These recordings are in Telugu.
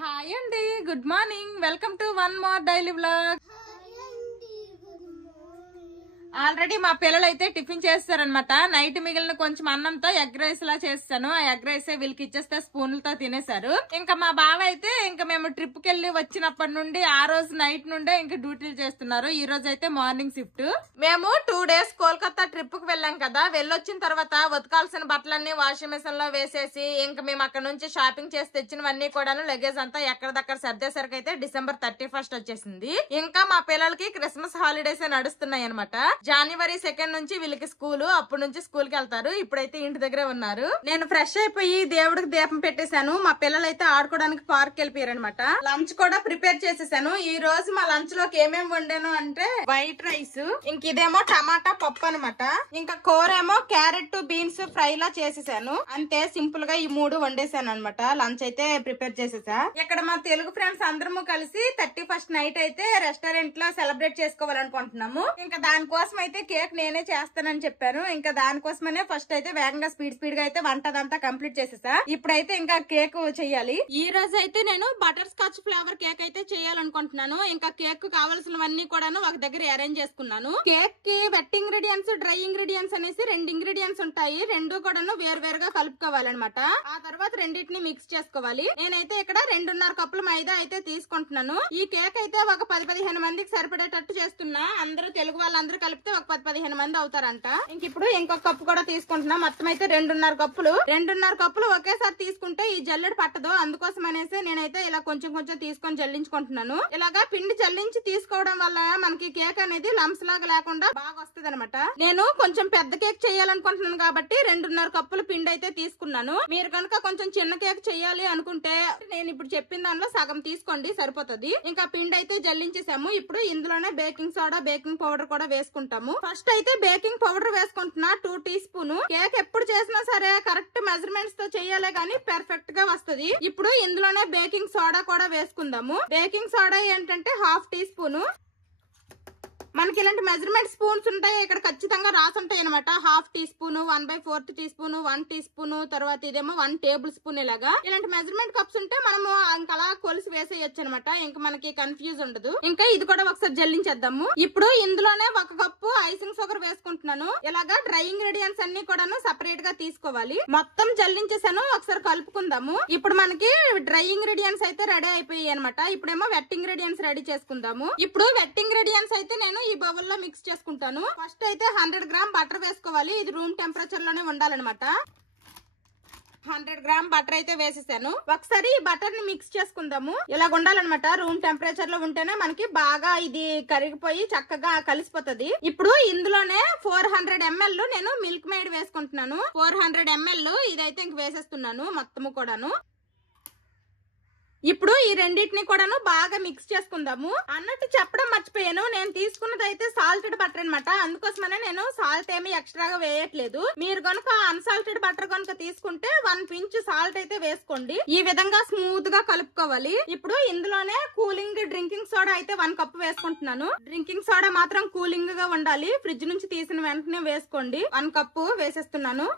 హాయ్ అండి, good morning. Welcome to one more daily vlog. Already మా పిల్లలు అయితే టిఫిన్ చేస్తారనమాట. నైట్ మిగిలిన కొంచెం అన్నంతో ఎగ్ రైస్ లా చేస్తాను. ఆ ఎగ్ రైస్ వీళ్ళకి ఇచ్చేస్తే స్పూన్లతో తినేశారు. ఇంకా మా బావ అయితే ఇంకా మేము ట్రిప్ కి వెళ్ళి వచ్చినప్పటి నుండి ఆ రోజు నైట్ నుండే ఇంకా డ్యూటీలు చేస్తున్నారు. ఈ రోజు అయితే మార్నింగ్ షిఫ్ట్. మేము 2 days కోల్కతా ట్రిప్ కి వెళ్ళాం కదా. వెళ్ళొచ్చిన తర్వాత ఉతకాల్సిన బట్టలన్నీ వాషింగ్ మిషన్ లో వేసేసి ఇంకా మేము అక్కడ నుంచి షాపింగ్ చేసి తెచ్చినవన్నీ కూడా లగేజ్ అంతా ఎక్కడిదక్కడ సర్దేసరికి అయితే December 31st వచ్చేసింది. ఇంకా మా పిల్లలకి క్రిస్మస్ హాలిడేస్ నడుస్తున్నాయి అనమాట. January 2nd నుంచి వీళ్ళకి స్కూల్, అప్పటి నుంచి స్కూల్ కి వెళ్తారు. ఇప్పుడైతే ఇంటి దగ్గరే ఉన్నారు. నేను ఫ్రెష్ అయిపోయి దేవుడికి దీపం పెట్టేశాను. మా పిల్లలు అయితే ఆడుకోవడానికి పార్క్ వెళ్ళిపోయారు అనమాట. లంచ్ కూడా ప్రిపేర్ చేసేసాను. ఈ రోజు మా లంచ్ లోకి ఏమేమి వండాను అంటే వైట్ రైస్, ఇంక ఇదేమో టమాటా పప్పు అనమాట. ఇంకా కూర ఏమో క్యారెట్ బీన్స్ ఫ్రై లా చేసేసాను. అంతే సింపుల్ గా ఈ 3 వండేసాను అనమాట. లంచ్ అయితే ప్రిపేర్ చేసేసా. ఇక్కడ మా తెలుగు ఫ్రెండ్స్ అందరము కలిసి 31st నైట్ అయితే రెస్టారెంట్ లో సెలబ్రేట్ చేసుకోవాలనుకుంటున్నాము. ఇంకా దానికోసం అయితే కేక్ నేనే చేస్తానని చెప్పాను. ఇంకా దానికోసమనే ఫస్ట్ అయితే వేగంగా స్పీడ్ గా అయితే వంట అదంతా కంప్లీట్ చేసేసా. ఇప్పుడైతే ఇంకా కేక్ చెయ్యాలి. ఈ రోజు అయితే నేను బటర్ స్కాచ్ ఫ్లేవర్ కేక్ అయితే చేయాలనుకుంటున్నాను. ఇంకా కేక్ కావాల్సినవన్నీ కూడా ఒక దగ్గర అరేంజ్ చేసుకున్నాను. కేక్ కి వెట్ ఇంగ్రీడియంట్స్, డ్రై ఇంగ్రీడియంట్స్ అనేసి 2 ఇంగ్రీడియంట్స్ ఉంటాయి. 2 కూడా వేరువేరుగా కలుపుకోవాలన్నమాట. ఆ తర్వాత రెండింటిని మిక్స్ చేసుకోవాలి. నేనైతే ఇక్కడ 2.5 కప్పుల మైదా అయితే తీసుకుంటున్నాను. ఈ కేక్ అయితే ఒక 10-15 మందికి సరిపడేటట్టు చేస్తున్నా. అందరూ తెలుగు వాళ్ళందరూ కలిపితే ఒక 10-15 మంది అవుతారంట. ఇంక ఇప్పుడు ఇంకొక కప్పు కూడా తీసుకుంటున్నా. మొత్తం అయితే 2.5 కప్పులు ఒకేసారి తీసుకుంటే ఈ జల్లెడ పట్టదు. అందుకోసం అనేసి నేనైతే ఇలా కొంచెం కొంచెం తీసుకొని జల్లించుకుంటున్నాను. ఇలాగా పిండి జల్లించి తీసుకోవడం వల్ల మనకి కేక్ అనేది లంప్స్ లాగా లేకుండా బాగా వస్తుంది అనమాట. నేను కొంచెం పెద్ద కేక్ చేయాలనుకుంటున్నాను కాబట్టి 2.5 కప్పుల పిండి అయితే తీసుకున్నాను. మీరు కనుక కొంచెం చిన్న కేక్ చేయాలి అనుకుంటే నేను ఇప్పుడు చెప్పిన దానిలో సగం తీసుకోండి, సరిపోతుంది. ఇంకా పిండి అయితే జల్లించేసాము. ఇప్పుడు ఇందులోనే బేకింగ్ సోడా, బేకింగ్ పౌడర్ కూడా వేసుకుంటాము. ఫస్ట్ అయితే బేకింగ్ పౌడర్ వేసుకుంటున్నా 2 టీ స్పూన్. కేక్ ఎప్పుడు చేసినా సరే కరెక్ట్ మెజర్మెంట్స్ తో చేయాలి గానీ పర్ఫెక్ట్ గా వస్తుంది. ఇప్పుడు ఇందులోనే బేకింగ్ సోడా కూడా వేసుకుందాము. బేకింగ్ సోడా ఏంటంటే 1/2 టీ స్పూన్. మనకి ఇలాంటి మెజర్మెంట్ స్పూన్స్ ఉంటాయి, ఇక్కడ ఖచ్చితంగా రాసి ఉంటాయి అనమాట. 1/2 teaspoon, 1/4 teaspoon, 1 teaspoon, తర్వాత ఇదేమో 1 టేబుల్ స్పూన్. ఇలాగా ఇలాంటి మెజర్మెంట్ కప్స్ ఉంటే మనము ఇంకా అలా కొలిసి వేసేయచ్చు అనమాట. ఇంకా మనకి కన్ఫ్యూజ్ ఉండదు. ఇంకా ఇది కూడా ఒకసారి జల్లించేద్దాము. ఇప్పుడు ఇందులోనే 1 కప్పు ఐసింగ్ షుగర్ వేసుకుంటున్నాను. ఇలాగా డ్రై ఇంగ్రీడియంట్స్ అన్ని కూడా సెపరేట్ గా తీసుకోవాలి. మొత్తం జల్లించేసాను. ఒకసారి కలుపుకుందాము. ఇప్పుడు మనకి డ్రై ఇంగ్రీడియంట్స్ అయితే రెడీ అయిపోయాయి అనమాట. ఇప్పుడేమో వెట్ ఇంగ్రీడియంట్స్ రెడీ చేసుకుందాము. ఇప్పుడు వెట్ ఇంగ్రీడియంట్స్ అయితే నేను ఈ బౌల్ లో మిక్స్ చేసుకుంటాను. ఫస్ట్ అయితే 100 గ్రామ్ బటర్ వేసుకోవాలి. ఇది రూమ్ టెంపరేచర్ లోనే ఉండాలన్నమాట. 100 గ్రామ్ బటర్ అయితే వేసేసాను. ఒకసారి ఈ బటర్ ని మిక్స్ చేసుకుందాము. ఇలా ఉండాలన్నమాట. రూమ్ టెంపరేచర్ లో ఉంటేనే మనకి బాగా ఇది కరిగిపోయి చక్కగా కలిసిపోతుంది. ఇప్పుడు ఇందులోనే 400 ml నేను మిల్క్ మేడ్ వేసుకుంటున్నాను. 400 ml ఇదైతే ఇంక వేసేస్తున్నాను మొత్తము కూడాను. ఇప్పుడు ఈ రెండింటిని కూడాను బాగా మిక్స్ చేసుకుందాము. అన్నట్టు చెప్పడం మర్చిపోయాను, నేను తీసుకున్నది అయితే సాల్టెడ్ బటర్ అనమాట. అందుకోసమనే నేను సాల్ట్ ఏమి ఎక్స్ట్రాగా వేయట్లేదు. మీరు కనుక అన్సాల్టెడ్ బటర్ కనుక తీసుకుంటే 1 pinch సాల్ట్ అయితే వేసుకోండి. ఈ విధంగా స్మూత్ గా కలుపుకోవాలి. ఇప్పుడు ఇందులోనే కూలింగ్ డ్రింకింగ్ సోడా అయితే 1 కప్ వేసుకుంటున్నాను. డ్రింకింగ్ సోడా మాత్రం కూలింగ్ గా ఉండాలి. ఫ్రిడ్జ్ నుంచి తీసిన వెంటనే వేసుకోండి. 1 కప్పు వేసేస్తున్నాను.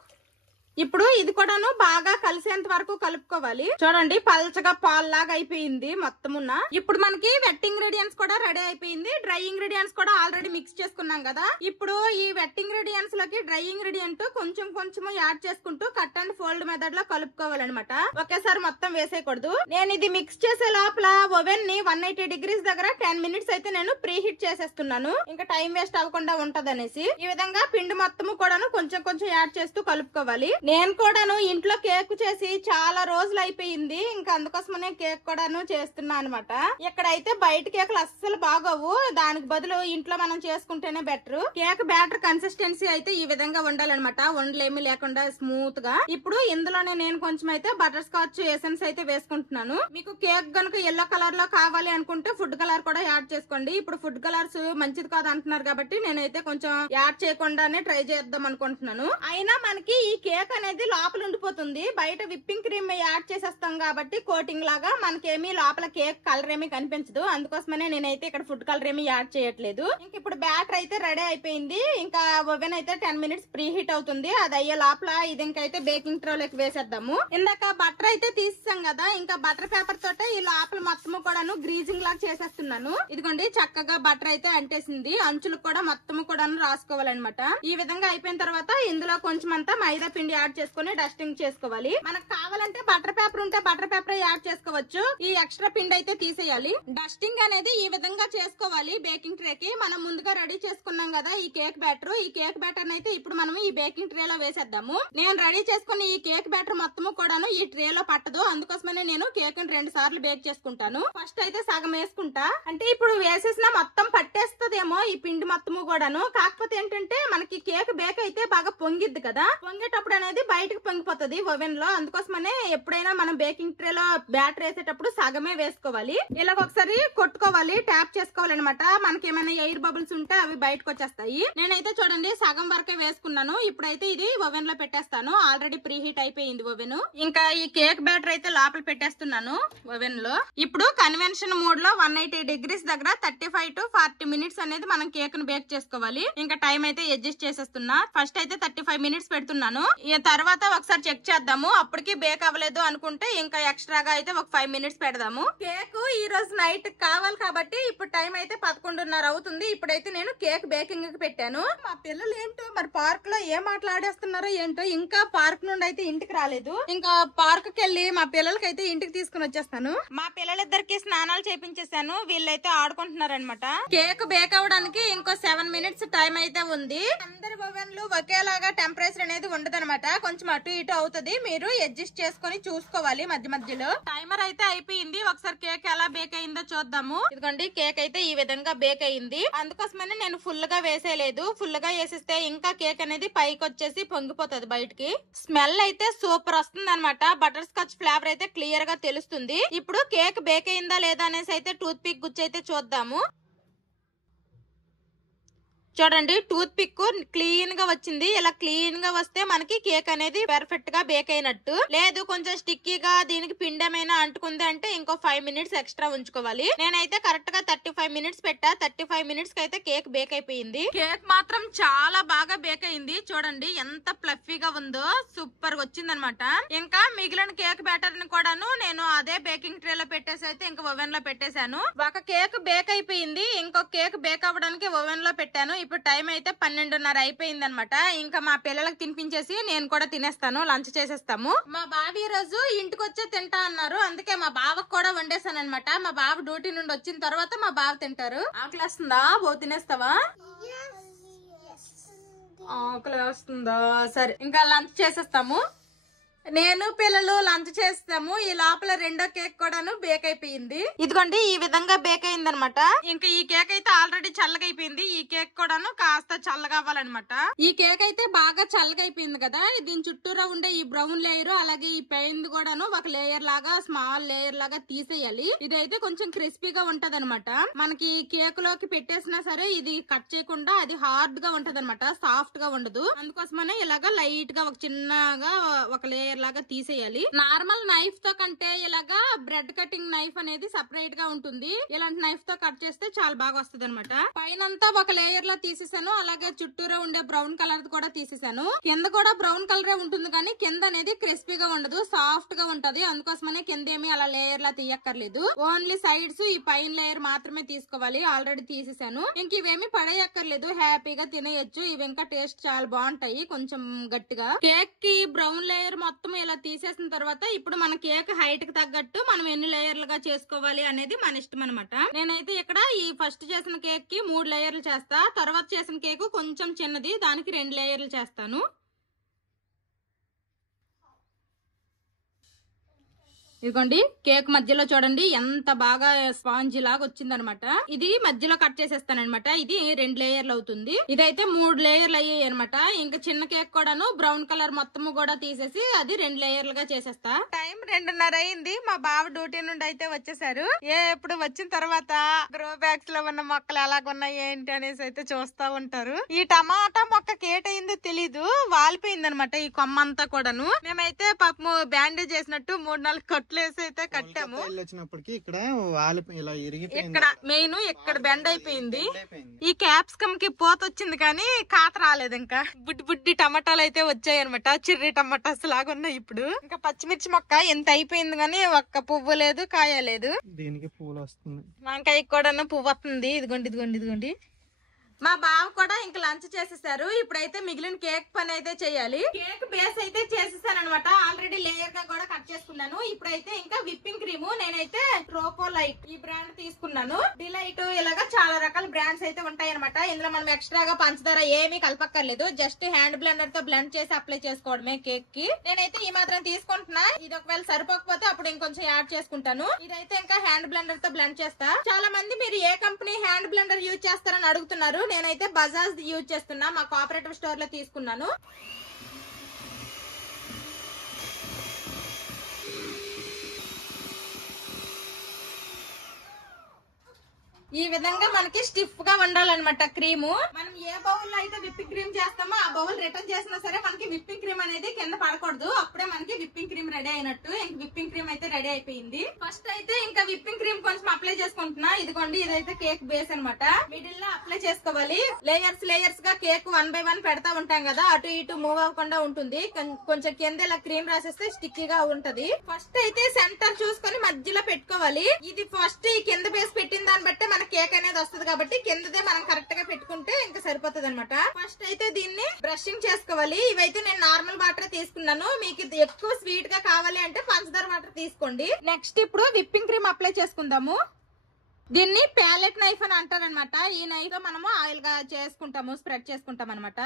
ఇప్పుడు ఇది కూడాను బాగా కలిసేంత వరకు కలుపుకోవాలి. చూడండి పల్చగా పాల్లాగా అయిపోయింది మొత్తమున్న. ఇప్పుడు మనకి వెట్ ఇంగ్రీడియంట్స్ కూడా రెడీ అయిపోయింది. డ్రై ఇంగ్రీడియంట్స్ కూడా ఆల్రెడీ మిక్స్ చేసుకున్నాం కదా. ఇప్పుడు ఈ వెట్ ఇంగ్రీడియంట్స్ లోకి డ్రై ఇంగ్రీడియంట్ కొంచెం కొంచెం యాడ్ చేసుకుంటూ కట్ అండ్ ఫోల్డ్ మెథడ్ లో కలుపుకోవాలన్నమాట. ఒకేసారి మొత్తం వేసేయకూడదు. నేను ఇది మిక్స్ చేసే లోపల ఓవెన్ ని 180 degrees దగ్గర 10 minutes అయితే నేను ప్రీ హీట్ చేసేస్తున్నాను. ఇంకా టైం వేస్ట్ అవ్వకుండా ఉంటదనేసి. ఈ విధంగా పిండి మొత్తము కూడాను కొంచెం కొంచెం యాడ్ చేస్తూ కలుపుకోవాలి. నేను కూడాను ఇంట్లో కేక్ చేసి చాలా రోజులు అయిపోయింది. ఇంకా అందుకోసమనే కేక్ కూడాను చేస్తున్నా అనమాట. ఇక్కడైతే బయట కేకులు అస్సలు బాగోవు. దానికి బదులు ఇంట్లో మనం చేసుకుంటేనే బెటర్. కేక్ బ్యాటర్ కన్సిస్టెన్సీ అయితే ఈ విధంగా ఉండాలన్నమాట. వండలేమి లేకుండా స్మూత్ గా. ఇప్పుడు ఇందులోనే నేను కొంచెం అయితే బటర్ స్కాచ్ ఎసెన్స్ అయితే వేసుకుంటున్నాను. మీకు కేక్ గనుక ఎల్లో కలర్ లో కావాలి అనుకుంటే ఫుడ్ కలర్ కూడా యాడ్ చేసుకోండి. ఇప్పుడు ఫుడ్ కలర్స్ మంచిది కాదు అంటున్నారు కాబట్టి నేనైతే కొంచెం యాడ్ చేయకుండానే ట్రై చేద్దాం అనుకుంటున్నాను. అయినా మనకి ఈ కేక్ అనేది లోపల ఉండిపోతుంది. బయట విప్పింగ్ క్రీమ్ యాడ్ చేసేస్తాం కాబట్టి కోటింగ్ లాగా మనకేమీ లోపల కేక్ కలర్ ఏమీ కనిపించదు. అందుకోసమనే నేనైతే ఇక్కడ ఫుడ్ కలర్ ఏమీ యాడ్ చేయట్లేదు. ఇంక ఇప్పుడు బ్యాటర్ అయితే రెడీ అయిపోయింది. ఇంకా ఓవెన్ అయితే 10 minutes ప్రీ హీట్ అవుతుంది. అది అయ్యే లోపల ఇది ఇంకైతే బేకింగ్ ట్రోలోకి వేసేద్దాము. ఇందాక బటర్ అయితే తీసేసాం కదా, ఇంకా బటర్ పేపర్ తోటే ఈ లోపల మొత్తము కూడాను గ్రీజింగ్ లాగా చేసేస్తున్నాను. ఇదిగోండి చక్కగా బటర్ అయితే అంటేసింది. అంచులు కూడా మొత్తము కూడాను రాసుకోవాలన్నమాట. ఈ విధంగా అయిపోయిన తర్వాత ఇందులో కొంచెం అంతా మైదా పిండి యాడ్ చేసుకుని డస్టింగ్ చేసుకోవాలి. మనకు కావాలంటే బటర్ పేపర్ ఉంటే బటర్ పేపర్ యాడ్ చేసుకోవచ్చు. ఈ ఎక్స్ట్రా పిండి అయితే తీసేయాలి. డస్టింగ్ అనేది ఈ విధంగా చేసుకోవాలి. బేకింగ్ ట్రేకి మనం ముందుగా రెడీ చేసుకున్నాం కదా ఈ కేక్ బ్యాటర్. ఈ కేక్ బ్యాటర్ అయితే ఇప్పుడు మనం ఈ బేకింగ్ ట్రే లో వేసేద్దాము. నేను రెడీ చేసుకున్న ఈ కేక్ బ్యాటర్ మొత్తము కూడాను ఈ ట్రే లో పట్టదు. అందుకోసమనే నేను కేక్ 2 సార్లు బేక్ చేసుకుంటాను. ఫస్ట్ అయితే సగం వేసుకుంటా. అంటే ఇప్పుడు వేసేసిన మొత్తం పట్టేస్తదేమో ఈ పిండి మొత్తము కూడాను. కాకపోతే ఏంటంటే మనకి కేక్ బేక్ అయితే బాగా పొంగిద్ది కదా, పొంగేటప్పుడు అనేది బయటకు పొంగిపోతుంది ఓవెన్ లో. అందుకోసమనే ఎప్పుడైనా మనం బేకింగ్ ట్రే లో బ్యాటర్ వేసేటప్పుడు సగమే వేసుకోవాలి. ఇలా ఒకసారి కొట్టుకోవాలి, ట్యాప్ చేసుకోవాలన్నమాట. మనకి ఏమైనా ఎయిర్ బబుల్స్ ఉంటే అవి బయటకు వచ్చేస్తాయి. నేనైతే చూడండి సగం వరకే వేసుకున్నాను. ఇప్పుడైతే ఇది ఓవెన్ లో పెట్టేస్తాను. ఆల్రెడీ ప్రీ హీట్ అయిపోయింది ఓవెన్. ఇంకా ఈ కేక్ బ్యాటర్ అయితే లోపల పెట్టేస్తున్నాను ఓవెన్ లో. ఇప్పుడు కన్వెన్షన్ మోడ్ లో 180 degrees దగ్గర 35 to 40 minutes అనేది మనం కేక్ ను బేక్ చేసుకోవాలి. ఇంకా టైం అయితే అడ్జస్ట్ చేసేస్తున్నా. ఫస్ట్ అయితే 35 minutes పెడుతున్నాను. ఈ తర్వాత ఒకసారి చెక్ చేద్దాము. అప్పటికి బేక్ అవ్వలేదు అనుకుంటే ఇంకా ఎక్స్ట్రాగా అయితే ఒక 5 minutes పెడదాము. కేక్ ఈ రోజు నైట్ కావాలి కాబట్టి ఇప్పుడు టైం అయితే 11:30 అవుతుంది. ఇప్పుడైతే నేను కేక్ బేకింగ్ కి పెట్టాను. మా పిల్లలు ఏంటో మరి పార్క్ లో ఏం మాట్లాడేస్తున్నారో ఏంటో, ఇంకా పార్క్ నుండి అయితే ఇంటికి రాలేదు. ఇంకా పార్క్ కి వెళ్ళి మా పిల్లలకి అయితే ఇంటికి తీసుకుని వచ్చేస్తాను. మా పిల్లలిద్దరికి స్నానాలు చేపించేసాను. వీళ్ళైతే ఆడుకుంటున్నారు అనమాట. కేక్ బేక్ అవడానికి ఇంకో 7 minutes టైం అయితే ఉంది. అందరి ఓవెన్లు ఒకేలాగా టెంపరేచర్ అనేది ఉండదన్నమాట. కొంచెం అటు ఇటు అవుతుంది. మీరు అడ్జస్ట్ చేసుకుని చూసుకోవాలి మధ్య మధ్యలో. టైమర్ అయితే అయిపోయింది. ఒకసారి కేక్ ఎలా బేక్ అయిందో చూద్దాము. ఇదిగోండి కేక్ అయితే ఈ విధంగా బేక్ అయింది. అందుకోసమనే నేను ఫుల్ గా వేసేయలేదు. ఫుల్ గా వేసిస్తే ఇంకా కేక్ అనేది పైకి వచ్చేసి పొంగిపోతుంది బయటికి. స్మెల్ అయితే సూపర్ వస్తుంది అనమాట. బటర్ స్కాచ్ ఫ్లేవర్ అయితే క్లియర్ గా తెలుస్తుంది. ఇప్పుడు కేక్ బేక్ అయిందా లేదా అనేసి అయితే టూత్ పిక్ గుచ్చి అయితే చూద్దాము. చూడండి టూత్ పిక్ క్లీన్ గా వచ్చింది. ఇలా క్లీన్ గా వస్తే మనకి కేక్ అనేది పర్ఫెక్ట్ గా బేక్ అయినట్టు. లేదు కొంచెం స్టిక్కీగా దీనికి పిండి ఏమైనా అంటుకుంది అంటే ఇంకో 5 minutes ఎక్స్ట్రా ఉంచుకోవాలి. నేనైతే కరెక్ట్ గా 35 minutes పెట్టా. 35 minutes కి అయితే కేక్ బేక్ అయిపోయింది. కేక్ మాత్రం చాలా బాగా బేక్ అయింది. చూడండి ఎంత ఫ్లఫీగా ఉందో, సూపర్ వచ్చింది అనమాట. ఇంకా మిగిలిన కేక్ బ్యాటర్ ని కూడాను నేను అదే బేకింగ్ ట్రే లో పెట్టేసి అయితే ఇంకా ఓవెన్ లో పెట్టేశాను. ఒక కేక్ బేక్ అయిపోయింది. ఇంకో కేక్ బేక్ అవ్వడానికి ఓవెన్ లో పెట్టాను. ఇప్పుడు టైం అయితే 12:30 అయిపోయింది అనమాట. ఇంకా మా పిల్లలకు తినిపించేసి నేను కూడా తినేస్తాను. లంచ్ చేసేస్తాము. మా బావ ఈ రోజు ఇంటికి వచ్చే తింటా అన్నారు. అందుకే మా బావకు కూడా వండేసాను అనమాట. మా బావ డ్యూటీ నుండి వచ్చిన తర్వాత మా బావ తింటారు. ఆకలి వస్తుందా? తినేస్తావా? ఆకలి వస్తుందా? సరే ఇంకా లంచ్ చేసేస్తాము. నేను పిల్లలు లంచ్ చేస్తాము. ఈ లోపల రెండో కేక్ కూడాను బేక్ అయిపోయింది. ఇదిగోండి ఈ విధంగా బేక్ అయింది అనమాట. ఇంకా ఈ కేక్ అయితే ఆల్రెడీ చల్లగా అయిపోయింది. ఈ కేక్ కూడాను కాస్త చల్లగా అవ్వాలన్నమాట. ఈ కేక్ అయితే బాగా చల్లగా అయిపోయింది కదా. దీని చుట్టూరా ఉండే ఈ బ్రౌన్ లేయర్ అలాగే ఈ పైన కూడాను ఒక లేయర్ లాగా స్మాల్ లేయర్ లాగా తీసేయాలి. ఇదైతే కొంచెం క్రిస్పీగా ఉంటది అనమాట. మనకి కేక్ లోకి పెట్టేసినా సరే ఇది కట్ చేయకుండా అది హార్డ్ గా ఉంటది అనమాట. సాఫ్ట్ గా ఉండదు. అందుకోసమనే ఇలాగా లైట్ గా ఒక చిన్నగా ఒక లేయర్ లాగా తీసేయాలి. నార్మల్ నైఫ్ తో కంటే ఇలాగా బ్రెడ్ కటింగ్ నైఫ్ అనేది సపరేట్ గా ఉంటుంది. ఇలాంటి నైఫ్ తో కట్ చేస్తే చాలా బాగా వస్తుంది అనమాట. పైనంతా ఒక లేయర్ లో తీసేసాను. అలాగే చుట్టూరా ఉండే బ్రౌన్ కలర్ కూడా తీసేసాను. కింద కూడా బ్రౌన్ కలరే ఉంటుంది కానీ కింద అనేది క్రిస్పీగా ఉండదు, సాఫ్ట్ గా ఉంటది. అందుకోసమనే కింద ఏమి అలా లేయర్ లా తీయక్కర్లేదు. ఓన్లీ సైడ్స్ ఈ పైన లేయర్ మాత్రమే తీసుకోవాలి. ఆల్రెడీ తీసేసాను. ఇంక ఇవేమి పడేయక్కర్లేదు, హ్యాపీగా తినేయచ్చు. ఇవి ఇంకా టేస్ట్ చాలా బాగుంటాయి, కొంచెం గట్టిగా. కేక్ కి బ్రౌన్ లేయర్ మొత్తం ఇలా తీసేసిన తర్వాత ఇప్పుడు మన కేక్ హైట్ కి తగ్గట్టు మనం ఎన్ని లేయర్లుగా చేసుకోవాలి అనేది మన ఇష్టం అనమాట. నేనైతే ఇక్కడ ఈ ఫస్ట్ చేసిన కేక్ కి 3 లేయర్లు చేస్తా. తర్వాత చేసిన కేక్ కొంచెం చిన్నది, దానికి 2 లేయర్లు చేస్తాను. ఇదిగోండి కేక్ మధ్యలో చూడండి ఎంత బాగా స్పాంజ్ లాగా వచ్చిందనమాట. ఇది మధ్యలో కట్ చేసేస్తానమాట. ఇది 2 లేయర్లు అవుతుంది. ఇదైతే 3 లేయర్లు అయ్యాయి అనమాట. ఇంకా చిన్న కేక్ కూడాను బ్రౌన్ కలర్ మొత్తము కూడా తీసేసి అది 2 లేయర్లుగా చేసేస్తా. టైం 2:30 అయింది. మా బావ డ్యూటీ నుండి అయితే వచ్చేసారు. ఎప్పుడు వచ్చిన తర్వాత గ్రో బ్యాగ్స్ లో ఉన్న మొక్కలు ఎలాగున్నాయి ఏంటి అనేసి అయితే చూస్తా ఉంటారు. ఈ టమాటా మొక్క కేటయిందో తెలీదు, వాలిపోయింది అనమాట ఈ కొమ్మ అంతా కూడాను. మేమైతే పాపము బ్యాండేజ్ చేసినట్టు 3-4 కట్లు వేసి అయితే కట్టాము. ఇక్కడ మెయిన్ ఇక్కడ బెండ్ అయిపోయింది. ఈ క్యాప్సికమ్ కి పోత వచ్చింది కానీ కాత రాలేదు. ఇంకా బుడ్డి టమాటాలు అయితే వచ్చాయి అనమాట. చిర్రి టమాటాస్ లాగా ఉన్నాయి. ఇప్పుడు ఇంకా పచ్చిమిర్చి మొక్క ఎంత అయిపోయింది కానీ ఒక్క పువ్వు లేదు, కాయ లేదు. దీనికి పూలు వస్తుంది. వంకాయ కూడా పువ్వు వస్తుంది. ఇదిగోండి. మా బావ కూడా ఇంకా లంచ్ చేసేసారు. ఇప్పుడైతే మిగిలిన కేక్ పని అయితే చేయాలి. కేక్ బేస్ అయితే చేసేసాను అనమాట. ఆల్రెడీ లేయర్ గా కూడా కట్ చేసుకున్నాను. ఇప్పుడైతే ఇంకా విప్పింగ్ క్రీమ్ నేనైతే ట్రోపోలైట్ ఈ బ్రాండ్ తీసుకున్నాను. డిలైట్ ఇలాగా చాలా రకాల బ్రాండ్స్ అయితే ఉంటాయి అనమాట. ఇందులో మనం ఎక్స్ట్రాగా పంచదార ఏమీ కలపక్కర్లేదు. జస్ట్ హ్యాండ్ బ్లెండర్ తో బ్లెండ్ చేసి అప్లై చేసుకోవడమే కేక్ కి. నేనైతే ఈ మాత్రం తీసుకుంటున్నా. ఇది ఒకవేళ సరిపోకపోతే అప్పుడు ఇంకొంచెం యాడ్ చేసుకుంటాను. ఇదైతే ఇంకా హ్యాండ్ బ్లెండర్ తో బ్లెండ్ చేస్తా. చాలా మంది మీరు ఏ కంపెనీ హ్యాండ్ బ్లెండర్ యూజ్ చేస్తారని అడుగుతున్నారు. నేనైతే బజాజ్ యూజ్ చేస్తున్నా. మా కోఆపరేటివ్ స్టోర్ లో తీసుకున్నాను. ఈ విధంగా మనకి స్టిఫ్ గా ఉండాలన్నమాట క్రీము. మనం ఏ బౌల్ లో అయితే విప్పింగ్ క్రీమ్ చేస్తామో ఆ బౌల్ రిటర్న్ చేసినా సరే మనకి విప్పింగ్ క్రీమ్ అనేది కింద పడకూడదు. అప్పుడే మనకి విప్పింగ్ క్రీమ్ రెడీ అయినట్టు. ఇంక విప్పింగ్ క్రీమ్ అయితే రెడీ అయిపోయింది. ఫస్ట్ అయితే ఇంకా విప్పింగ్ క్రీమ్ కొంచెం అప్లై చేసుకుంటున్నా. ఇదిగోండి ఇదైతే కేక్ బేస్ అనమాట. మిడిల్ లో అప్లై చేసుకోవాలి. లేయర్స్ గా కేక్ 1 by 1 పెడతా ఉంటాం కదా, అటు ఇటు మూవ్ అవ్వకుండా ఉంటుంది. కొంచెం కింద ఇలా క్రీమ్ రాసేస్తే స్టిక్కీగా ఉంటది. ఫస్ట్ అయితే సెంటర్ చూసుకొని మధ్యలో పెట్టుకోవాలి. ఇది ఫస్ట్ ఈ కింద బేస్ పెట్టిన దాన్ని బట్టి మన కేక్ అనేది వస్తుంది కాబట్టి కిందదే మనం కరెక్ట్ గా పెట్టుకుంటే ఇంకా సరిపోతుంది అనమాట. ఫస్ట్ అయితే దీన్ని బ్రషింగ్ చేసుకోవాలి. ఇవైతే నేను నార్మల్ వాటర్ తీసుకున్నాను. మీకు ఎక్కువ స్వీట్ గా కావాలి అంటే పంచదార వాటర్ తీసుకోండి. నెక్స్ట్ ఇప్పుడు విప్పింగ్ క్రీమ్ అప్లై చేసుకుందాము. దీన్ని ప్యాలెట్ నైఫ్ అని అంటారనమాట. ఈ నైఫ్ తో మనము ఆయిల్ గా చేసుకుంటాము, స్ప్రెడ్ చేసుకుంటాం అనమాట.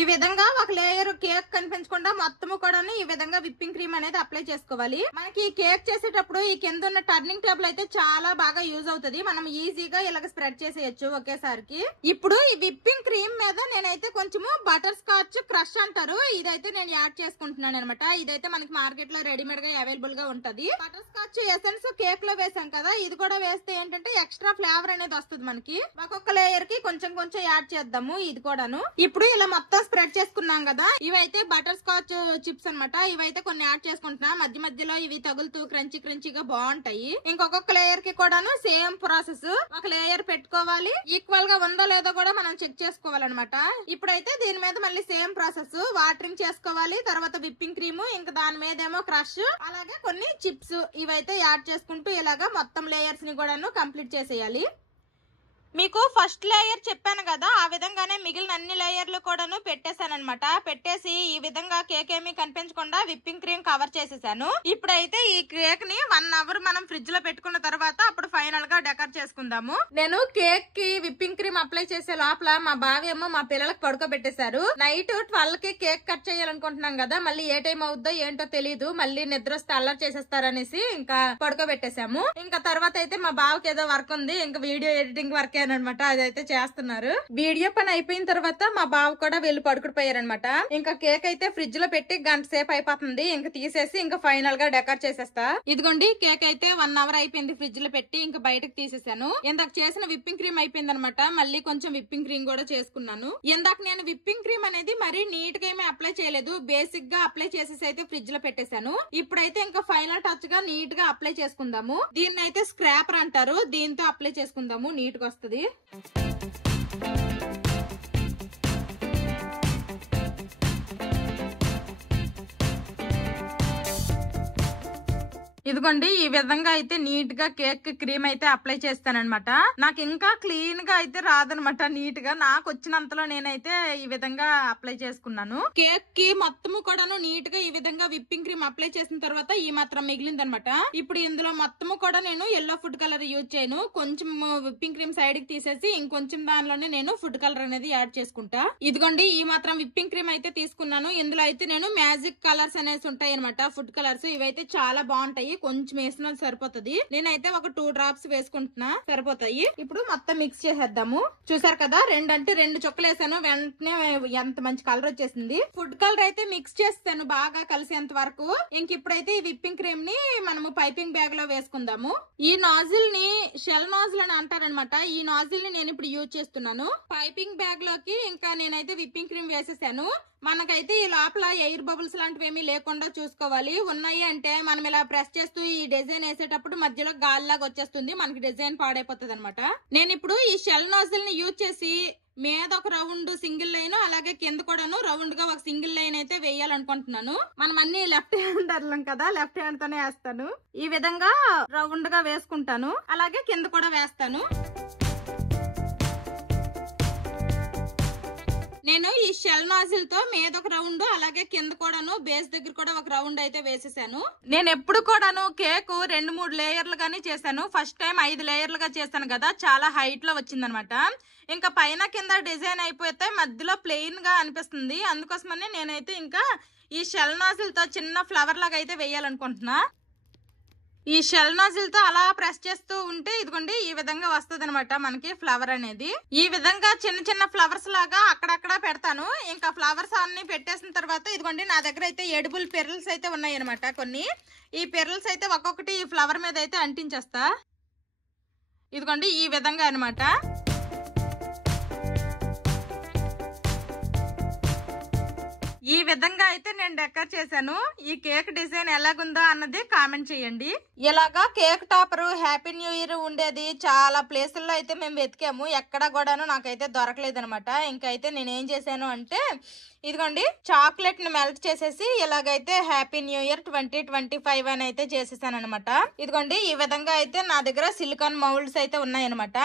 ఈ విధంగా ఒక లేయర్ కేక్ కనిపించకుండా మొత్తము కూడా ఈ విధంగా విప్పింగ్ క్రీమ్ అనేది అప్లై చేసుకోవాలి. మనకి ఈ కేక్ చేసేటప్పుడు ఈ కింద ఉన్న టర్నింగ్ టేబుల్ అయితే చాలా బాగా యూజ్ అవుతుంది. మనం ఈజీగా ఇలాగ స్ప్రెడ్ చేసేయచ్చు ఒకేసారికి. ఇప్పుడు ఈ విప్పింగ్ క్రీమ్ మీద నేనైతే కొంచెము బటర్ స్కాచ్ క్రష్ అంటారు, ఇదైతే నేను యాడ్ చేసుకుంటున్నాను అనమాట. ఇదైతే మనకి మార్కెట్ లో రెడీమేడ్ గా అవైలబుల్ గా ఉంటది. బటర్ స్కాచ్ ఎసెన్స్ కేక్ లో వేసాం కదా, ఇది కూడా వేస్తే ఏంటంటే ఎక్స్ట్రా ఫ్లేవర్ అనేది వస్తుంది మనకి. ఒక్కొక్క లేయర్ కి కొంచెం యాడ్ చేద్దాము. ఇది కూడాను ఇప్పుడు ఇలా మొత్తం స్ప్రెడ్ చేసుకున్నాం కదా. ఇవైతే బటర్ స్కాచ్ చిప్స్ అనమాట. ఇవైతే కొన్ని యాడ్ చేసుకుంటున్నా. మధ్యలో ఇవి తగులుతూ క్రంచీగా బాగుంటాయి. ఇంకొక లేయర్ కి కూడాను సేమ్ ప్రాసెస్. ఒక లేయర్ పెట్టుకోవాలి. ఈక్వల్ గా ఉందో లేదో కూడా మనం చెక్ చేసుకోవాలన్నమాట. ఇప్పుడైతే దీని మీద మళ్ళీ సేమ్ ప్రాసెస్. వాటరింగ్ చేసుకోవాలి. తర్వాత విప్పింగ్ క్రీమ్, ఇంకా దాని మీద ఏమో క్రష్, అలాగే కొన్ని చిప్స్ ఇవైతే యాడ్ చేసుకుంటూ ఇలాగా మొత్తం లేయర్స్ ని కూడాను కంప్లీట్ చేసేయాలి. మీకు ఫస్ట్ లేయర్ చెప్పాను కదా, ఆ విధంగానే మిగిలిన అన్ని లేయర్లు కూడాను పెట్టేశాను అనమాట. పెట్టేసి ఈ విధంగా కేక్ ఏమీ కనిపించకుండా విప్పింగ్ క్రీమ్ కవర్ చేసేసాను. ఇప్పుడైతే ఈ కేక్ ని 1 hour మనం ఫ్రిడ్జ్ లో పెట్టుకున్న తర్వాత అప్పుడు ఫైనల్ గా డెకర్ చేసుకుందాము. నేను కేక్ కి విప్పింగ్ క్రీమ్ అప్లై చేసే లోపల మా బావ ఏమో మా పిల్లలకు పడుకోబెట్టేశారు. నైట్ 12 కి కేక్ కట్ చేయాలనుకుంటున్నాం కదా, మళ్ళీ ఏ టైం అవుద్దో ఏంటో తెలియదు, మళ్ళీ నిద్ర వస్తే అల్లరి చేసేస్తారనేసి ఇంకా పడుకోబెట్టేశాము. ఇంకా తర్వాత అయితే మా బావకి ఏదో వర్క్ ఉంది, ఇంకా వీడియో ఎడిటింగ్ వర్క్ అనమాట, అదైతే చేస్తున్నారు. వీడియో పని అయిపోయిన తర్వాత మా బావ కూడా వెళ్ళి పడుకుడిపోయారనమాట. ఇంకా కేక్ అయితే ఫ్రిడ్జ్ లో పెట్టి 1 గంట సేపు అయిపోతుంది. ఇంకా తీసేసి ఇంకా ఫైనల్ గా డెకర్ చేసేస్తా. ఇదిగోండి కేక్ అయితే 1 hour అయిపోయింది ఫ్రిడ్జ్ లో పెట్టి, ఇంకా బయటకు తీసేసాను. ఇందాక చేసిన విప్పింగ్ క్రీమ్ అయిపోయింది అనమాట. మళ్ళీ కొంచెం విప్పింగ్ క్రీమ్ కూడా చేసుకున్నాను. ఇందాక నేను విప్పింగ్ క్రీమ్ అనేది మరీ నీట్ గా ఏమీ అప్లై చేయలేదు, బేసిక్ గా అప్లై చేసేసి అయితే ఫ్రిడ్జ్ లో పెట్టేశాను. ఇప్పుడైతే ఇంకా ఫైనల్ టచ్ గా నీట్ గా అప్లై చేసుకుందాము. దీన్ని అయితే స్క్రాపర్ అంటారు, దీంతో అప్లై చేసుకుందాము, నీట్ గా వస్తుంది. ఇదిగోండి ఈ విధంగా అయితే నీట్ గా కేక్ క్రీమ్ అయితే అప్లై చేస్తానన్నమాట. నాకు ఇంకా క్లీన్ గా అయితే రాదనమాట. నీట్ గా నాకు వచ్చినంతలో నేనైతే ఈ విధంగా అప్లై చేసుకున్నాను. కేక్ కి మొత్తము కూడాను నీట్ గా ఈ విధంగా విప్పింగ్ క్రీమ్ అప్లై చేసిన తర్వాత ఈ మాత్రం మిగిలింది అనమాట. ఇప్పుడు ఇందులో మొత్తము కూడా నేను ఎల్లో ఫుడ్ కలర్ యూజ్ చేయను. కొంచెం విప్పింగ్ క్రీమ్ సైడ్ కి తీసేసి ఇంకొంచెం దానిలోనే నేను ఫుడ్ కలర్ అనేది యాడ్ చేసుకుంటా. ఇదిగోండి ఈ మాత్రం విప్పింగ్ క్రీమ్ అయితే తీసుకున్నాను. ఇందులో అయితే నేను మ్యాజిక్ కలర్స్ అనేసి ఉంటాయి అనమాట, ఫుడ్ కలర్స్. ఇవైతే చాలా బాగుంటాయి. కొంచెం వేసిన సరిపోతుంది. నేనైతే ఒక 2 డ్రాప్స్ వేసుకుంటున్నా, సరిపోతాయి. ఇప్పుడు మొత్తం మిక్స్ చేసేద్దాము. చూసారు కదా, 2 చుక్కలు వేసాను, వెంటనే ఎంత మంచి కలర్ వచ్చేసింది. ఫుడ్ కలర్ అయితే మిక్స్ చేస్తాను బాగా కలిసేంత వరకు. ఇంక ఇప్పుడైతే ఈ విప్పింగ్ క్రీమ్ ని మనము పైపింగ్ బ్యాగ్ లో వేసుకుందాము. ఈ నాజిల్ ని షెల్ నాజిల్ అని అంటారనమాట. ఈ నాజిల్ ని నేను ఇప్పుడు యూజ్ చేస్తున్నాను. పైపింగ్ బ్యాగ్ లోకి ఇంకా నేనైతే విప్పింగ్ క్రీమ్ వేసేసాను. మనకైతే ఈ లోపల ఎయిర్ బబుల్స్ లాంటివి ఏమీ లేకుండా చూసుకోవాలి. ఉన్నాయి అంటే మనం ఇలా ప్రెస్ చేస్తూ ఈ డిజైన్ వేసేటప్పుడు మధ్యలో గాలిలాగా వచ్చేస్తుంది, మనకి డిజైన్ పాడైపోతుంది అనమాట. నేను ఇప్పుడు ఈ షెల్ నాజిల్ ని యూజ్ చేసి మీద ఒక రౌండ్ సింగిల్ లైన్, అలాగే కింద కూడాను రౌండ్ గా ఒక సింగిల్ లైన్ అయితే వేయాలనుకుంటున్నాను. మనం అన్ని లెఫ్ట్ హ్యాండ్ కదా, లెఫ్ట్ హ్యాండ్ తోనే వేస్తాను. ఈ విధంగా రౌండ్ గా వేసుకుంటాను, అలాగే కింద కూడా వేస్తాను. నేను ఈ షెల్ నాజిల్ తో మీద ఒక రౌండ్, అలాగే కింద కూడాను బేస్ దగ్గర కూడా ఒక రౌండ్ అయితే వేసేసాను. నేను ఎప్పుడు కూడాను కేక్ 2-3 లేయర్లుగానే చేశాను. ఫస్ట్ టైం 5 లేయర్లుగా చేశాను కదా, చాలా హైట్ లో వచ్చిందనమాట. ఇంకా పైన కింద డిజైన్ అయిపోతే మధ్యలో ప్లెయిన్ గా అనిపిస్తుంది. అందుకోసమని నేనైతే ఇంకా ఈ షెల్ నాజిల్ తో చిన్న ఫ్లవర్ లాగా అయితే వేయాలనుకుంటున్నా. ఈ షెల్ నాజిల్ తో అలా ప్రెస్ చేస్తూ ఉంటే ఇదిగోండి ఈ విధంగా వస్తుంది అనమాట మనకి ఫ్లవర్ అనేది. ఈ విధంగా చిన్న చిన్న ఫ్లవర్స్ లాగా అక్కడక్కడ పెడతాను. ఇంకా ఫ్లవర్స్ అన్ని పెట్టేసిన తర్వాత ఇదిగోండి నా దగ్గర అయితే ఎడిబుల్ పెరల్స్ అయితే ఉన్నాయి అనమాట కొన్ని. ఈ పెరల్స్ అయితే ఒక్కొక్కటి ఈ ఫ్లవర్ మీద అయితే అంటించేస్తా. ఇదిగోండి ఈ విధంగా అనమాట. ఈ విధంగా అయితే నేను డెకర్ చేశాను. ఈ కేక్ డిజైన్ ఎలాగుందో అన్నది కామెంట్ చేయండి. ఇలాగా cake topper happy new year ఉండేది చాలా ప్లేసుల్లో అయితే మేము వెతికాము, ఎక్కడ కూడాను నాకైతే దొరకలేదు అనమాట. ఇంకైతే నేను ఏం చేశాను అంటే ఇదిగోండి చాక్లెట్ ని మెల్ట్ చేసేసి ఇలాగైతే హ్యాపీ న్యూ ఇయర్ 2025 అని అయితే చేసేసాను అనమాట. ఇదిగోండి ఈ విధంగా అయితే నా దగ్గర సిలికాన్ మౌల్డ్స్ అయితే ఉన్నాయి అనమాట.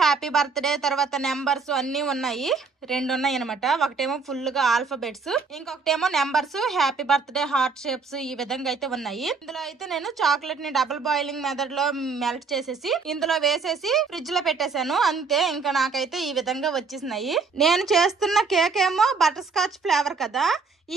హ్యాపీ బర్త్డే తర్వాత నెంబర్స్ అన్ని ఉన్నాయి, 2 ఉన్నాయి అనమాట. ఒకటేమో ఫుల్ గా ఆల్ఫాబెట్స్, ఇంకొకటేమో numbers, happy birthday heart shapes ఈ విధంగా అయితే ఉన్నాయి. ఇందులో అయితే నేను చాక్లెట్ ని డబుల్ బాయిలింగ్ మెథడ్ లో మెల్ట్ చేసేసి ఇందులో వేసేసి ఫ్రిడ్జ్ లో పెట్టేశాను. అంతే, ఇంకా నాకైతే ఈ విధంగా వచ్చేసినాయి. నేను చేస్తున్న కేక్ ఏమో బటర్ స్కాచ్ ఫ్లేవర్ కదా,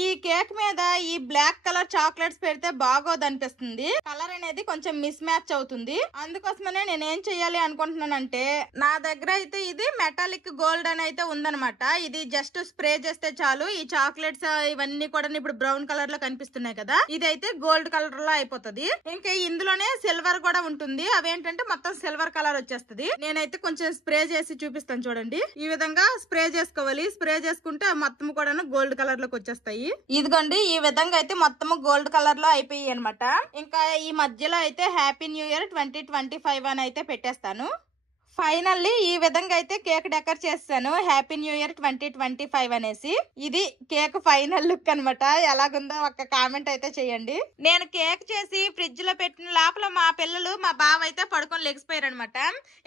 ఈ కేక్ మీద ఈ బ్లాక్ కలర్ చాక్లెట్స్ పెడితే బాగోదు అనిపిస్తుంది. కలర్ అనేది కొంచెం మిస్ మ్యాచ్ అవుతుంది. అందుకోసమనే నేను ఏం చెయ్యాలి అనుకుంటున్నానంటే నా దగ్గర అయితే ఇది మెటాలిక్ గోల్డ్ అని అయితే ఉందనమాట. ఇది జస్ట్ స్ప్రే చేస్తే చాలు ఈ చాక్లెట్స్ ఇవన్నీ కూడా ఇప్పుడు బ్రౌన్ కలర్ లో కనిపిస్తున్నాయి కదా, ఇదైతే గోల్డ్ కలర్ లో అయిపోతుంది. ఇంకా ఇందులోనే సిల్వర్ కూడా ఉంటుంది, అవేంటంటే మొత్తం సిల్వర్ కలర్ వచ్చేస్తుంది. నేనైతే కొంచెం స్ప్రే చేసి చూపిస్తాను చూడండి. ఈ విధంగా స్ప్రే చేసుకోవాలి. స్ప్రే చేసుకుంటే మొత్తం కూడా గోల్డ్ కలర్ లోకి వచ్చేస్తాయి. ఇదిగోండి ఈ విధంగా అయితే మొత్తము గోల్డ్ కలర్ లో అయిపోయి అనమాట. ఇంకా ఈ మధ్యలో అయితే హ్యాపీ న్యూ ఇయర్ 2025 అని అయితే పెట్టేస్తాను. ఫైనల్లీ ఈ విధంగా అయితే కేక్ డెకర్ చేస్తాను, హ్యాపీ న్యూ ఇయర్ 2025 అనేసి. ఇది కేక్ ఫైనల్ లుక్ అనమాట. ఎలాగుందో ఒక కామెంట్ అయితే చేయండి. నేను కేక్ చేసి ఫ్రిడ్జ్ లో పెట్టిన లోపల మా పిల్లలు మా బావ అయితే పడుకొని లెగిసిపోయారు అనమాట.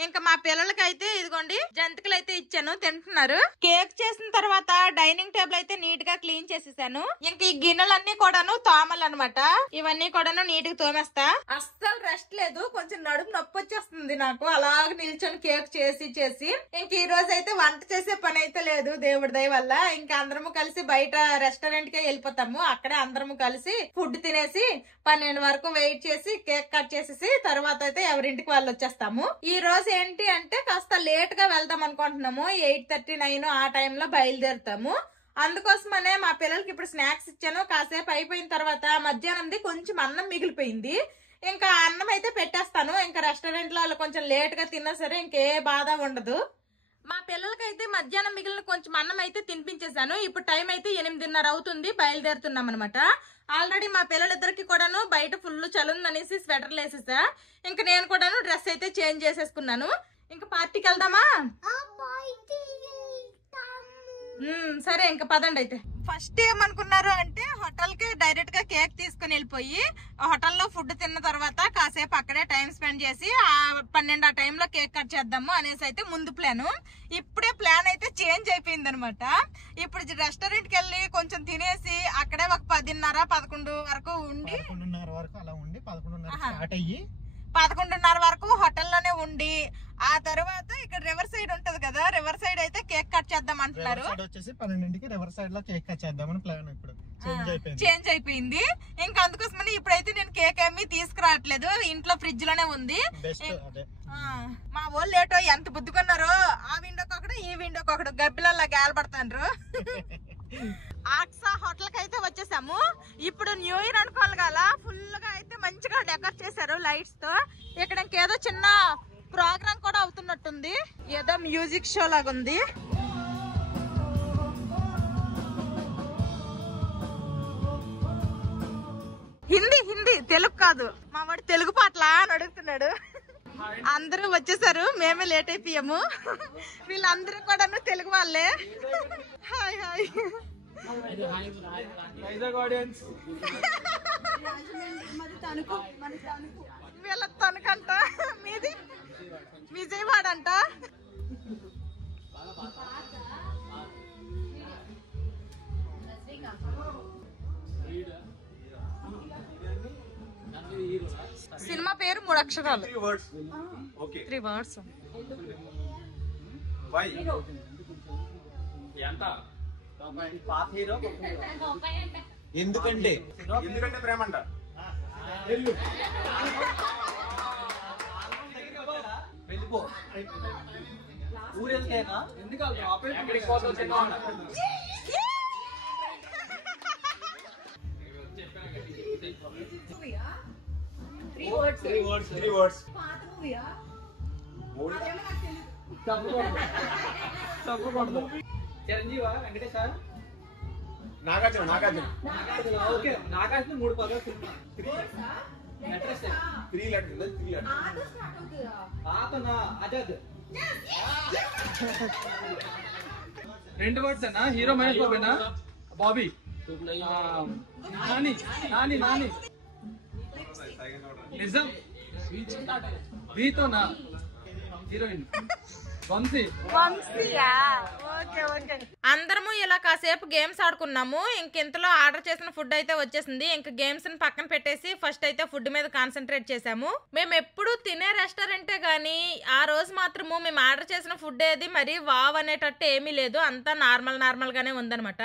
ఇంకా మా పిల్లలకి అయితే ఇదిగోండి జంతికలు అయితే ఇచ్చాను, తింటున్నారు. కేక్ చేసిన తర్వాత డైనింగ్ టేబుల్ అయితే నీట్ గా క్లీన్ చేసేసాను. ఇంకా ఈ గిన్నెలన్నీ కూడాను తోమలు అనమాట. ఇవన్నీ కూడాను నీట్ గా తోమేస్తా. అస్సలు రెస్ట్ లేదు, కొంచెం నడుము నొప్పి వచ్చేస్తుంది నాకు అలాగ నిల్చొని కేక్ చేసి ఇంక ఈ రోజు అయితే వంట చేసే పని అయితే లేదు దేవుడి దయ వల్ల. ఇంకా అందరము కలిసి బయట రెస్టారెంట్ కే వెళ్ళిపోతాము. అక్కడే అందరము కలిసి ఫుడ్ తినేసి 12 వరకు వెయిట్ చేసి కేక్ కట్ చేసేసి తర్వాత అయితే ఎవరింటికి వాళ్ళు వచ్చేస్తాము. ఈ రోజు ఏంటి అంటే కాస్త లేట్ గా వెళ్దాం అనుకుంటున్నాము. 8:39 ఆ టైంలో బయలుదేరుతాము. అందుకోసమనే మా పిల్లలకి ఇప్పుడు స్నాక్స్ ఇచ్చాను. కాసేపు అయిపోయిన తర్వాత మధ్యాహ్నంది కొంచెం అన్నం మిగిలిపోయింది. ఇంకా అన్నం అయితే పెట్టేస్తాను. ఇంకా రెస్టారెంట్ లో కొంచెం లేట్ గా తిన్నా సరే ఇంకే బాధ ఉండదు. మా పిల్లలకైతే మధ్యాహ్నం మిగిలిన కొంచెం అన్నం అయితే తినిపించేశాను. ఇప్పుడు టైం అయితే 8:30 అవుతుంది, బయలుదేరుతున్నాం అనమాట. ఆల్రెడీ మా పిల్లలిద్దరికి కూడాను బయట ఫుల్ చలుందనేసి స్వెటర్లు వేసేసా. ఇంకా నేను కూడాను డ్రెస్ అయితే చేంజ్ చేసేసుకున్నాను. ఇంకా పార్టీకి వెళ్దామా? సరే ఇంకా పదండి అయితే. ఫస్ట్ ఏమనుకున్నారు అంటే హోటల్ కి డైరెక్ట్ గా కేక్ తీసుకుని వెళ్ళిపోయి హోటల్లో ఫుడ్ తిన్న తర్వాత కాసేపు అక్కడే టైం స్పెండ్ చేసి 12 ఆ టైంలో కేక్ కట్ చేద్దాము అనేసి అయితే ముందు ప్లాన్. ఇప్పుడే ప్లాన్ అయితే చేంజ్ అయిపోయింది అనమాట. ఇప్పుడు రెస్టారెంట్ కి వెళ్ళి కొంచెం తినేసి అక్కడే ఒక 10:30-11 వరకు ఉండి 11:30 వరకు అలా ఉండి 11:30 స్టార్ట్ అయ్యి 11:30 వరకు హోటల్లోనే ఉండి ఆ తర్వాత ఇక్కడ రివర్ సైడ్ ఉంటది కదా, రివర్ సైడ్ అయితే కేక్ కట్ చేద్దాం అంటున్నారు. వచ్చేసి 12కి రివర్ సైడ్ లో కేక్ కట్ చేద్దామని ప్లాన్. ఇప్పుడు చేంజ్ అయిపోయింది. ఇంకా అందుకోసమని ఇప్పుడైతే నేను కేక్ ఏమీ తీసుకురావట్లేదు, ఇంట్లో ఫ్రిడ్జ్ లోనే ఉంది. మా వాళ్ళు లేటో ఎంత బుద్ధికున్నారో, ఆ విండోకి ఒకడు ఈ విండోకి ఒకడు గబ్బిలల్లా గాలపడతాండ్రు. ఆక్సా హోటల్ కి అయితే వచ్చేసాము. ఇప్పుడు న్యూ ఇయర్ అనుకోవాలి కదా, ఫుల్ గా అయితే మంచిగా డెకరేట్ చేశారు లైట్స్ తో. ఇక్కడ ఇంకేదో చిన్న ప్రోగ్రామ్ కూడా అవుతున్నట్టుంది, ఏదో మ్యూజిక్ షో లాగా ఉంది. హిందీ తెలుగు కాదు, మా వాడు తెలుగు పాటలా అని అడుగుతున్నాడు. అందరూ వచ్చేసారు, మేమే లేట్ అయిపోయాము. వీళ్ళందరూ కూడా తెలుగు వాళ్ళే. Hi hi. వీళ్ళ తణుకంట, మీది విజయవాడ అంట. సినిమా పేరు 3 అక్షరాలు, 3 వర్డ్స్. ఎందుకంటే ప్రేమ అంట. వెళ్ళిపో ఊరెళ్తేనా ఎందుకు చిరంజీవా వెంకటేశ నాగార్జున 3 పదాలు సినిమా 3 లెటర్స్ ఆతనా ఆజాద్ 2 వర్డ్స్ అన్నా. హీరో మహేష్ బాబేనా? బాబీ నాని నాని నాని నిజం వీతోనా హీరోయిన్ అందరము ఇలా కాసేపు గేమ్స్ ఆడుకున్నాము. ఇంకెంతలో ఆర్డర్ చేసిన ఫుడ్ అయితే వచ్చేసింది. ఇంకా గేమ్స్ ని పక్కన పెట్టేసి ఫస్ట్ అయితే ఫుడ్ మీద కాన్సన్ట్రేట్ చేసాము. మేము ఎప్పుడు తినే రెస్టారెంటే గానీ ఆ రోజు మాత్రము మేము ఆర్డర్ చేసిన ఫుడ్ ఏది మరి వావ్ అనేటట్టు ఏమీ లేదు, అంతా నార్మల్ గానే ఉందనమాట.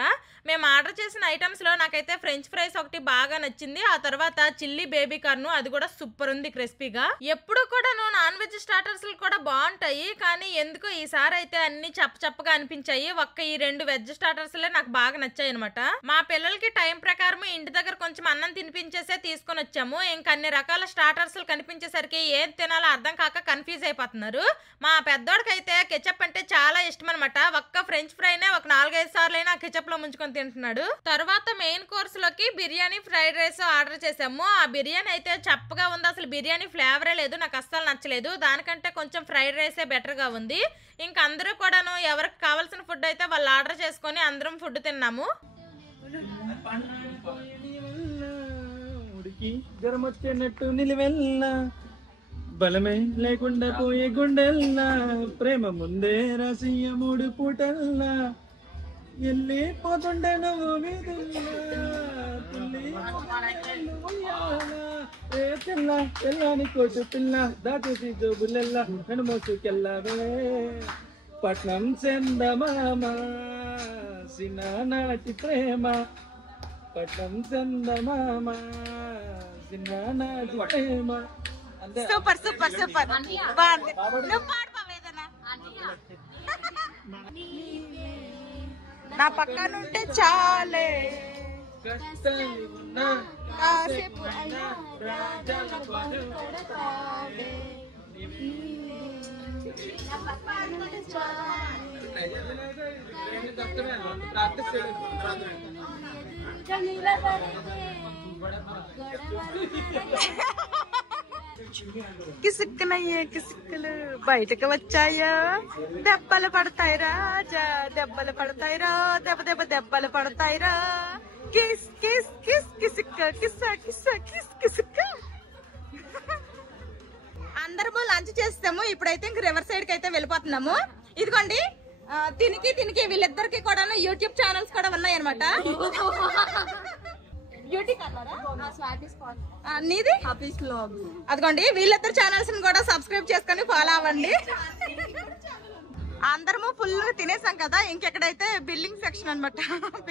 మేము ఆర్డర్ చేసిన ఐటమ్స్ లో నాకైతే ఫ్రెంచ్ ఫ్రైస్ ఒకటి బాగా నచ్చింది. ఆ తర్వాత చిల్లీ బేబీ కార్న్, అది కూడా సూపర్ ఉంది క్రిస్పీగా. ఎప్పుడు కూడా నాన్ వెజ్ స్టార్టర్స్ కూడా బాగుంటాయి, కానీ ఎందుకో ఈసారి అయితే అన్ని చప్పగా అనిపించాయి. ఒక్క ఈ 2 వెజ్ స్టార్టర్స్ నాకు బాగా నచ్చాయి అనమాట. మా పిల్లలకి టైం ప్రకారం ఇంటి దగ్గర కొంచెం అన్నం తినిపించేసే తీసుకొని వచ్చాము. ఇంకా అన్ని రకాల స్టార్టర్స్ కనిపించేసరికి ఏం తినాలో అర్థం కాక కన్ఫ్యూజ్ అయిపోతున్నారు. మా పెద్దోడికి అయితే కెచప్ అంటే చాలా ఇష్టం అనమాట. ఒక్క ఫ్రెంచ్ ఫ్రైనే ఒక 4-5 సార్లు అయినా కెచప్ లో ముంచుకొని తింటున్నాడు. తర్వాత మెయిన్ కోర్స్ లోకి బిర్యానీ ఫ్రైడ్ రైస్ ఆర్డర్ చేసాము. ఆ బిర్యానీ అయితే చప్పగా ఉంది, అసలు బిర్యానీ ఫ్లేవరే లేదు, నాకు అస్సలు నచ్చలేదు. దానికంటే కొంచెం ఫ్రైడ్ రైసే బెటర్ గా ఉంది. ఇంకా అందరూ కూడాను ఎవరికి కావాల్సిన ఫుడ్ అయితే వాళ్ళు ఆర్డర్ చేసుకొని అందరం ఫుడ్ తిన్నాము. జ్వరం వచ్చేనట్టు నిలివెల్లా బలమే లేకుండా పోయే గుండెల్లా ప్రేమ ముందే రాసియ 3 పూటల్లా వెళ్ళిపోతుండే నువ్వు పిల్ల పిల్లని కోటు పిల్ల దాటేసి జోబులెల్లా నన్ను మోసుకెళ్ళవే పట్నం చందమామ సినానాటి ప్రేమ పట్నం చందమామ సినానాటి ప్రేమ. సూపర్ సూపర్ సూపర్ బాగుంది. నువ్వు పాడు బావేదనా, నా పక్కనుంటే చాలే కాసేపు అయినా కిసుక్కునయ్యే కిసుక్కులు బయటకు వచ్చాయా, దెబ్బలు పడతాయి రాజా, దెబ్బలు పడతాయిరా, దెబ్బ దెబ్బ దెబ్బలు పడతాయిరా, కిస్ కిస్ కిస్ కిసుక్క కిస్స కిస్స కిస్ కిసుక్క. అందరము లంచ్ చేస్తాము. ఇప్పుడైతే ఇంక రివర్ సైడ్ కి అయితే వెళ్ళిపోతున్నాము. ఇదిగోండి తినికి వీళ్ళిద్దరికి కూడా యూట్యూబ్ ఛానల్స్ కూడా ఉన్నాయి అనమాట. బ్యూటీ నీది అదిగోండి, వీళ్ళిద్దరు ఛానల్స్ కూడా సబ్స్క్రైబ్ చేసుకొని ఫాలో అవ్వండి. అందరము ఫుల్ తినేసాం కదా, ఇంకెక్కడైతే బిల్లింగ్ సెక్షన్ అనమాట.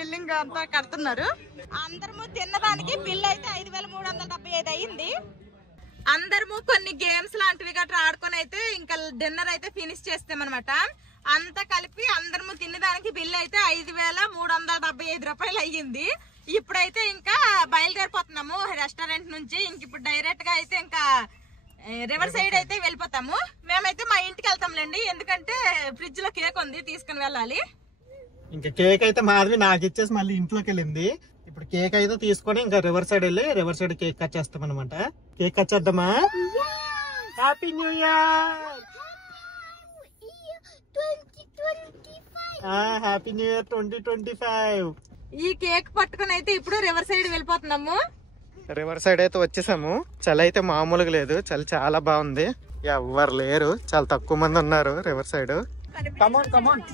బిల్లింగ్ అంతా కడుతున్నారు. అందరము తిన్నదానికి బిల్ అయితే 5375 అయ్యింది. అందరము కొన్ని గేమ్స్ లాంటివి గట్రా ఆడుకొని అయితే ఇంకా డిన్నర్ అయితే ఫినిష్ చేస్తామన్నమాట. అంతా కలిపి అందరము తినేదానికి బిల్ అయితే 5375 రూపాయలు అయ్యింది. ఇప్పుడైతే ఇంకా బయలుదేరిపోతున్నాము రెస్టారెంట్ నుంచి. ఇంక ఇప్పుడు డైరెక్ట్ గా అయితే ఇంకా రివర్ సైడ్ అయితే వెళ్ళిపోతాము. మేమైతే మా ఇంటికి వెళ్తాంలేండి, ఎందుకంటే ఫ్రిడ్జ్ లో కేక్ ఉంది, తీసుకుని వెళ్ళాలి. ఇంకా కేక్ అయితే మాధవి నాకు ఇచ్చేసి మళ్ళీ ఇంట్లోకి వెళ్ళింది. ఇప్పుడు కేక్ అయితే తీసుకొని ఇంకా రివర్ సైడ్ వెళ్ళి రివర్ సైడ్ కేక్ కట్ చేస్తాం అనమాట. కేక్ కట్ చేద్దామా? Happy new year, happy new year 2025. ఈ కేక్ పట్టుకుని అయితే ఇప్పుడు రివర్ సైడ్ వెళ్ళిపోతున్నాము. రివర్ సైడ్ అయితే వచ్చేసాము. చలి అయితే మామూలుగా లేదు, చలి చాలా బాగుంది. ఎవ్వరు లేరు, చాలా తక్కువ మంది ఉన్నారు రివర్ సైడ్.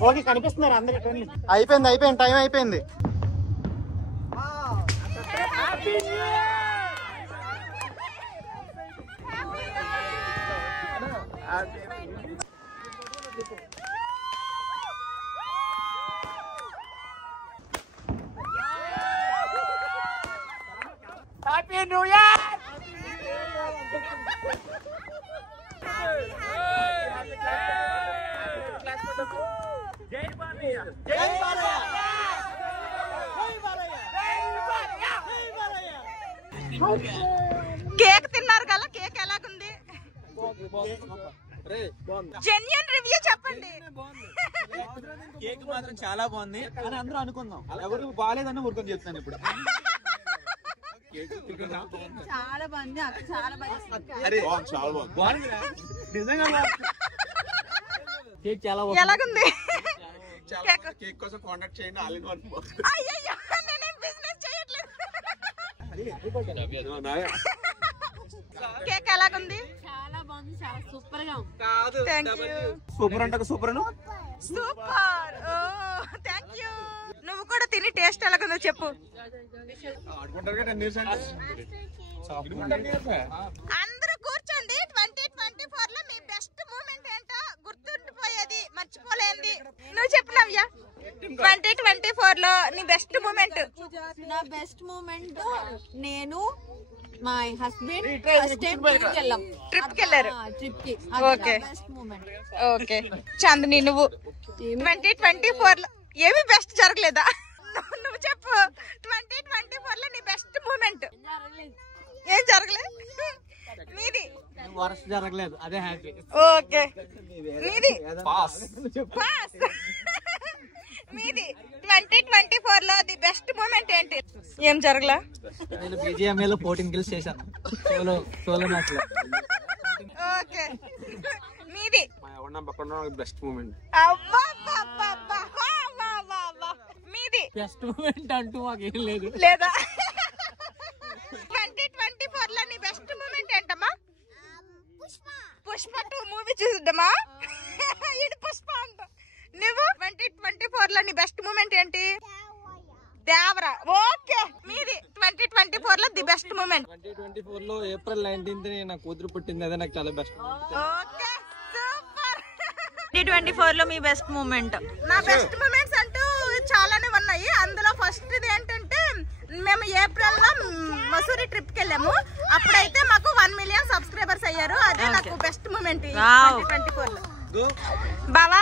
ఓకే కనిపిస్తున్నారు అందరు. అయిపోయింది టైం అయిపోయింది. Happy new year. కేక్ తిన్నారు కదా, కేక్ ఎలాగుంది? జెన్యూన్ రివ్యూ చెప్పండి. కేక్ మాత్రం చాలా బాగుంది అని అందరూ అనుకుందాం. ఎవరు బాగాలేదని ఊరుకొని చెప్తాను ఇప్పుడు. చాలా బాగుంది, చాలా బాగుంది నిజంగా. కేక్ చాలా ఎలాగుంది? కేక్ కోసం కాంటాక్ట్ చేయండి. అయ్యయ్యో, నేనేం బిజినెస్ చేయట్లేదు. కేక్ ఎలాగుంది? చాలా బాగుంది, చాలా సూపర్ గా ఉంది. సూపర్ అంటే super super. Oh thank you. నువ్వు కూడా తిని టేస్ట్ ఎలాగుందో చెప్పు. అందరూ కూర్చోండి. 2024 లో మీ బెస్ట్ మూమెంట్ ఏంటో, గుర్తుండిపోయేది, మర్చిపోలేంది నువ్వు చెప్పు నవ్య. 2024 లో నీ బెస్ట్ మూమెంట్? నా బెస్ట్ మూమెంట్ నేను my husband first time trip కి వెళ్ళారు. ట్రిప్ కి. Okay best moment. Okay Chandini, నువ్వు 2024 లో ఏమి బెస్ట్ జరగలేదా? నువ్వు చెప్పు. 2024 లో నీ బెస్ట్ మూమెంట్ ఏం జరగలేదు? నీది వర్షం జరగలేదు, అదే హ్యాపీ. ఓకే నీది పాస్. మీది 2024 లో ది బెస్ట్ మూమెంట్ ఏంటి? ఏం జరగలా? నేను BGMA లో 14 కిల్స్ చేశాను సోలో మ్యాచ్ లో. ఓకే మీది బెస్ట్ మూమెంట్. మీది బెస్ట్ మూమెంట్ అంటూ మాకేం లేదు లేదా? 2024 లో నీ బెస్ట్ మూమెంట్ ఏంటమ్మా? పుష్ప 2 మూవీ చూద్దామా? ఇది పుష్ప అంట. నువ్వు 2024 లో నీ బెస్ట్ మూమెంట్ ఏంటి? దేవరా. ఓకే మీది 2024 లో ది బెస్ట్ మూమెంట్? 2024 లో ఏప్రిల్ 19th నా కూతురు పుట్టింది, అదే నాకు చాలా బెస్ట్ మూమెంట్. Okay super. 2024 లో మీ బెస్ట్ మూమెంట్? నా బెస్ట్ మూమెంట్స్ అంటూ చాలానే ఉన్నాయి. అందులో ఫస్ట్ ఏంటంటే మేము ఏప్రిల్ లో మసూరి ట్రిప్ కి వెళ్ళాము. అప్పుడైతే మాకు 1 మిలియన్ సబ్స్క్రైబర్స్ అయ్యారు. అదే నాకు బెస్ట్ మూమెంట్ 2024 లో. బావా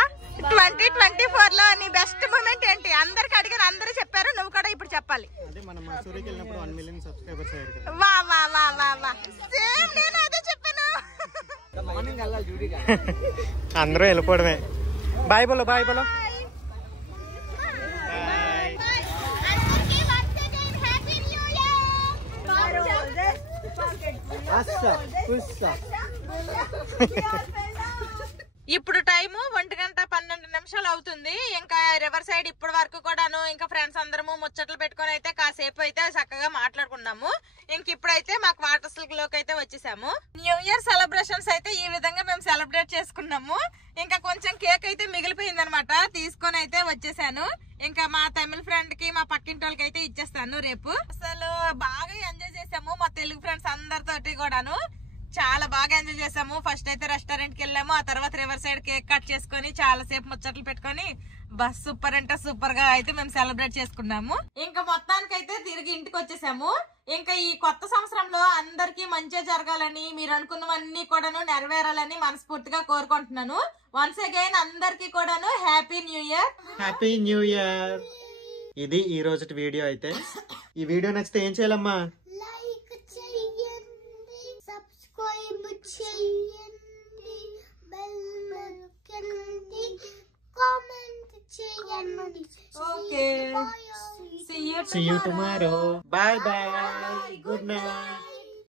2024 లో నీ బెస్ట్ మూమెంట్ ఏంటి? అందరికి అడిగారు, అందరూ చెప్పారు, నువ్వు కూడా ఇప్పుడు చెప్పాలి. అదే మనం మసూరికి వెళ్ళినప్పుడు 1 మిలియన్ సబ్స్క్రైబర్స్ అయ్యారు కదా. వా వా వా వా వా, సేమ్ నేను అదే చెప్పాను. అందరూ వెళ్ళిపోవడమే. బాయ్ బోలో, బాయ్ బోలో. అందరికీ ఇప్పుడు టైము 1:12 అవుతుంది. ఇంకా రివర్ సైడ్ ఇప్పటి వరకు కూడాను ఇంకా ఫ్రెండ్స్ అందరము ముచ్చట్లు పెట్టుకొని అయితే కాసేపు అయితే చక్కగా మాట్లాడుకున్నాము. ఇంక ఇప్పుడైతే మాకు వాటర్ లోకి అయితే వచ్చేసాము. న్యూ ఇయర్ సెలబ్రేషన్స్ అయితే ఈ విధంగా మేము సెలబ్రేట్ చేసుకున్నాము. ఇంకా కొంచెం కేక్ అయితే మిగిలిపోయింది అనమాట, తీసుకొని అయితే వచ్చేసాను. ఇంకా మా తమిళ ఫ్రెండ్ కి మా పక్కింటి వాళ్ళకి అయితే ఇచ్చేస్తాను రేపు. అసలు బాగా ఎంజాయ్ చేసాము మా తెలుగు ఫ్రెండ్స్ అందరితోటి కూడాను. చాలా బాగా ఎంజాయ్ చేసాము. ఫస్ట్ అయితే రెస్టారెంట్ కి వెళ్ళాము, ఆ తర్వాత రివర్ సైడ్ కేక్ కట్ చేసుకుని చాలా సేపు ముచ్చట్లు పెట్టుకొని బస్ సూపర్ అంటే సూపర్ గా అయితే మేము సెలబ్రేట్ చేసుకున్నాము. ఇంకా మొత్తానికి అయితే తిరిగి ఇంటికి వచ్చేసాము. ఇంకా ఈ కొత్త సంవత్సరంలో అందరికీ మంచిగా జరగాలని, మీరు అనుకున్నవన్నీ కూడాను నెరవేరాలని మనస్ఫూర్తిగా కోరుకుంటున్నాను. వన్స్ అగైన్ అందరికీ కూడాను happy new year. Happy new year. ఇది ఈ రోజు వీడియో అయితే. ఈ వీడియో నచ్చితే ఏం చేయాలమ్మా? లైక్ చేయండి, సబ్స్క్రైబ్ చేయండి, బెల్ నొక్కండి, కామెంట్ చేయండి. Okay, Bye. see you See you tomorrow. Bye bye. Good night.